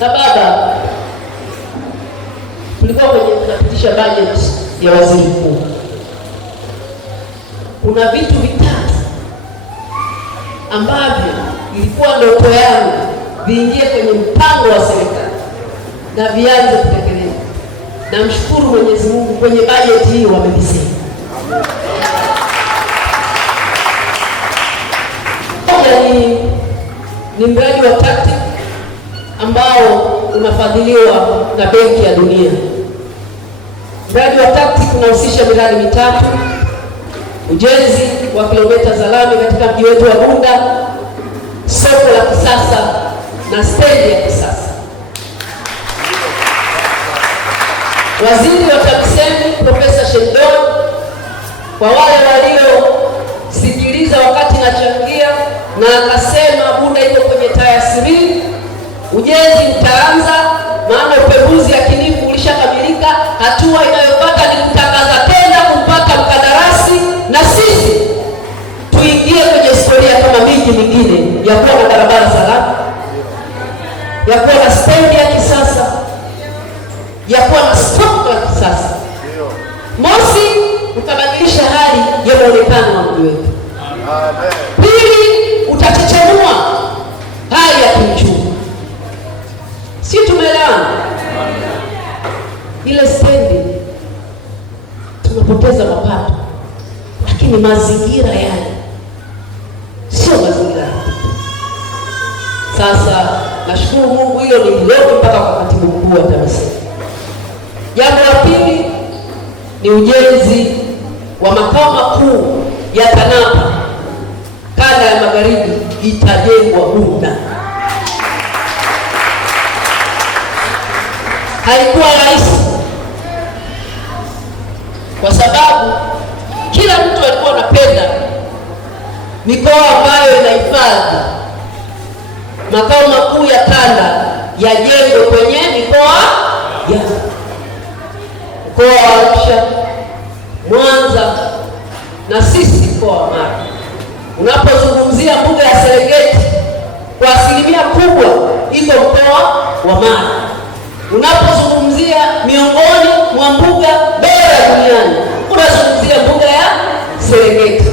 Na baba, tulikuwa tunapitisha budget ya waziri mkuu. Kuna vitu vitatu ambavyo ilikuwa ndoto yangu viingie kwenye mpango wa serikali na vianze kutekelezwa. Namshukuru Mwenyezi Mungu, kwenye budget hii wamevisema. Ni mradi wa TACTIC ambao unafadhiliwa na Benki ya Dunia. Mradi wa TACTIC unahusisha miradi mitatu: ujenzi wa kilomita za lami katika mji wetu wa Bunda, soko la kisasa na stendi ya kisasa. Waziri wa TAMISEMI Profesa Sheldon, kwa wale waliosikiliza wakati nachangia, na akasema Bunda iko kwenye tier 3, ujenzi utaanza, maana upembuzi yakinifu ulishakamilika. Hatua inayofuata ni kutangaza tenda, kupata mkandarasi, na sisi tuingie kwenye historia kama miji mingine ya kuwa na barabara salama, ya kuwa na stendi ya kisasa, ya kuwa na soko la kisasa. Mosi, utabadilisha hali ya muonekano wa mji wetu. Pili, utachechemua hali ya kiuchumi. Si tumeelewana? Ile stendi tunapoteza mapato, lakini mazingira yale sio mazingira. Sasa nashukuru Mungu, hilo nililoki mpaka kwa katibu mkuu wa TAMISEMI. Jambo la pili ni ujenzi wa makao makuu ya TANAPA kanda ya magharibi, itajengwa Bunda. Haikuwa rahisi kwa sababu kila mtu alikuwa anapenda mikoa ambayo inahifadhi makao makuu ya kanda yajengwe kwenye mikoa ya mkoa wa Arusha, Mwanza na sisi mkoa wa Mara. Unapozungumzia mbuga ya Serengeti, kwa asilimia kubwa iko mkoa wa Mara. Unapozungumzia miongoni mwa mbuga bora duniani, unazungumzia mbuga ya Serengeti.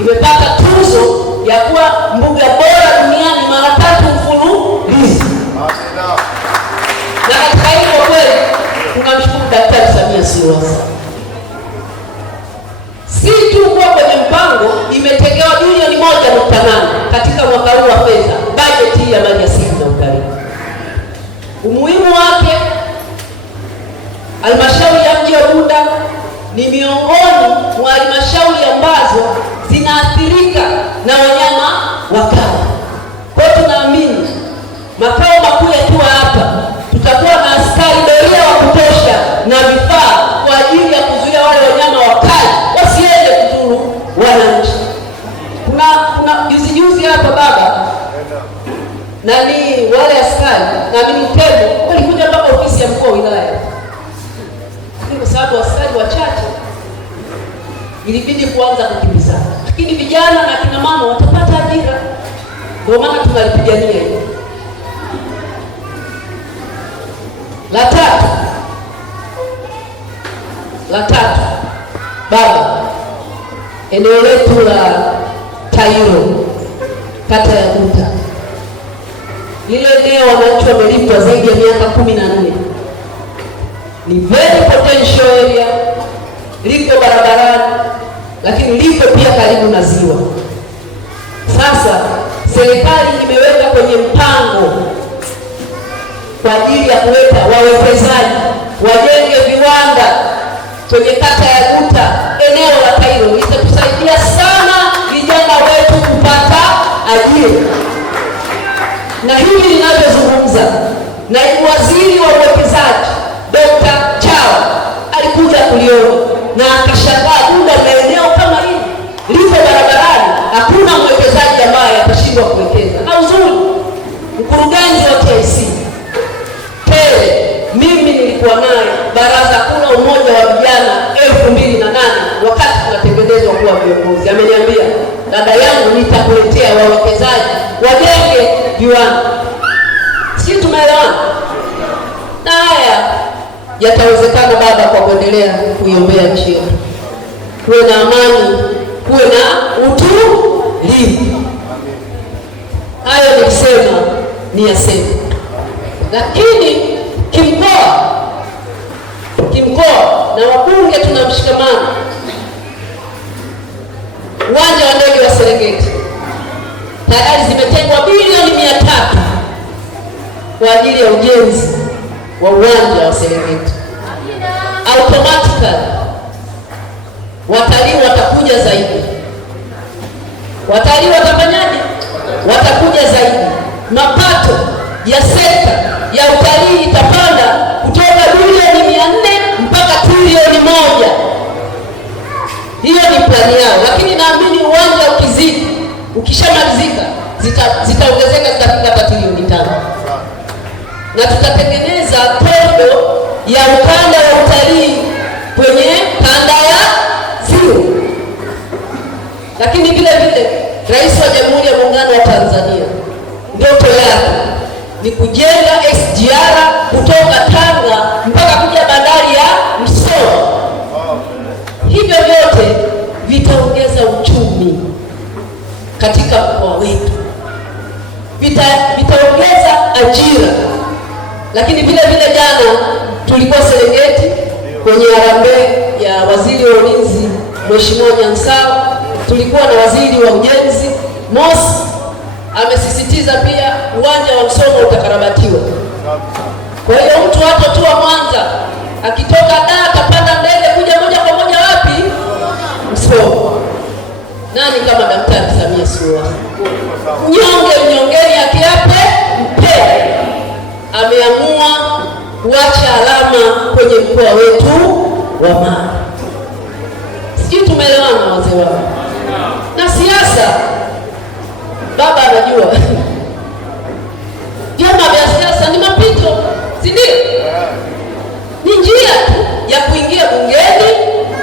Imepata tuzo ya kuwa mbuga bora duniani mara 3 mfululizo. Na katika hilo kweli tunamshukuru Daktari Samia Suluhu Hassan. Si tu kwa kwenye mpango imetengewa bilioni 1.8 katika mwaka huu wa fedha, bajeti ya maliasili na utalii. Umuhimu wake, halmashauri ya mji wa Bunda ni miongoni mwa halmashauri ambazo zinaathirika na wanyama wakali. Kwa hiyo tunaamini makao makuu yakiwa hapa, tutakuwa na askari doria wa kutosha na vifaa kwa ajili ya kuzuia wale wanyama wakali wasiende kudhuru wananchi. Kuna juzi hapa baba nani wale askari na militemo walikuja mpaka ofisi ya mkuu wa wilaya, kwa sababu askari wachache ilibidi kuanza kukimbizana, lakini vijana na kina mama watapata ajira. Ndio maana tunalipigania hilo. La tatu baba, eneo letu la Tairo kata ya Guta, lile eneo wananchi wamelipwa zaidi ya miaka 14. Ni very potential area, liko barabarani, lakini liko pia karibu na ziwa. Sasa serikali imeweka kwenye mpango kwa ajili ya kuleta wawekezaji wajenge viwanda kwenye kata ya Guta, eneo la Tairo. Itatusaidia sana vijana wetu kupata ajira. Na hivi ninavyozungumza, naibu waziri wa uwekezaji Dr. Chao alikuja kuliona na akashangaa, Bunda na eneo kama hili liko barabarani, hakuna mwekezaji ambaye atashindwa kuwekeza. Na uzuri, mkurugenzi wa TIC Pele, mimi nilikuwa naye baraza kuu la umoja wa vijana 2008 wakati tunatengenezwa kuwa viongozi. Ameniambia, dada yangu, nitakuletea wawekezaji wajenge viwanda. Sisi Na haya yatawezekana Baba kwa kuendelea kuiombea nchi yetu, kuwe na amani, kuwe na utulivu. Hayo nilisema ni yasema. Lakini kimkoa na wabunge tuna mshikamano. Uwanja wa ndege wa Serengeti tayari zimetengwa bilioni 300 kwa ajili ya ujenzi wa uwanja wa Serengeti. Automatically watalii watakuja zaidi. Watalii watafanyaje? Watakuja zaidi. Mapato ya sekta ya utalii itapanda kutoka bilioni 400 mpaka trilioni 1. Hiyo ni plani yao, lakini naamini uwanja ukishamalizika zitaongezeka zitafika trilioni 5. Na tutatengeneza korido ya ukanda wa utalii kwenye kanda ya Ziwa. Lakini vile vile Rais wa Jamhuri ya Muungano wa Tanzania ndoto yake ni kujenga SGR kutoka Tanga mpaka kuja bandari ya Msoma. Hivyo vyote vitaongeza uchumi katika mkoa wetu, vitaongeza ajira. Lakini vile vile jana tulikuwa Serengeti kwenye harambee ya Waziri wa Ulinzi Mheshimiwa Nyansao, tulikuwa na Waziri wa Ujenzi Mosi amesisitiza pia uwanja wa Msoma utakarabatiwa. Kwa hiyo mtu hatotua Mwanza akitoka Dar atapanda ndege kuja moja kwa moja wapi? Msoma. Nani kama Daktari Samia Suluhu Hassan? Mnyongeni akiape mpe. Ameamua kuacha alama kwenye mkoa wetu wa Mara. Sijui tumeelewana wazee wangu. Na siasa Baba anajua vyama vya siasa ni mapito, si ndio? Ni njia tu ya kuingia bungeni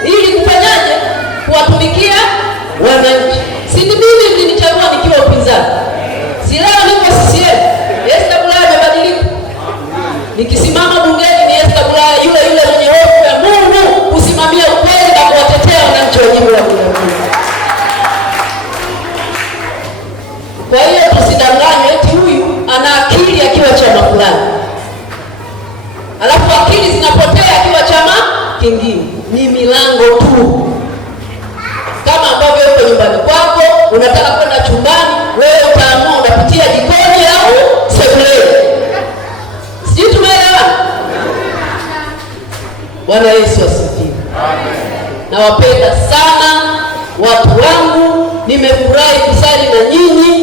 ili kufanyaje? Kuwatumikia wananchi. Si mimi mlinichagua nikiwa upinzani. Si leo niko CCM. Esther Bulaya amebadilika. Nikisimama bungeni ni Esther Bulaya yule mwenye hofu ya Mungu kusimamia ukweli na kuwatetea wananchi wa jimbo la Bulaya. Kwa hiyo tusidanganywe eti huyu ana akili akiwa chama fulani, alafu akili zinapotea akiwa chama kingine. Ni milango tu. Kama ambavyo uko nyumbani kwako unataka kwenda chumbani, wewe utaamua unapitia jikoni au sebuleni. Sijui tumeelewana? Bwana Yesu asifiwe. Nawapenda sana watu wangu, nimefurahi kusali na nyinyi.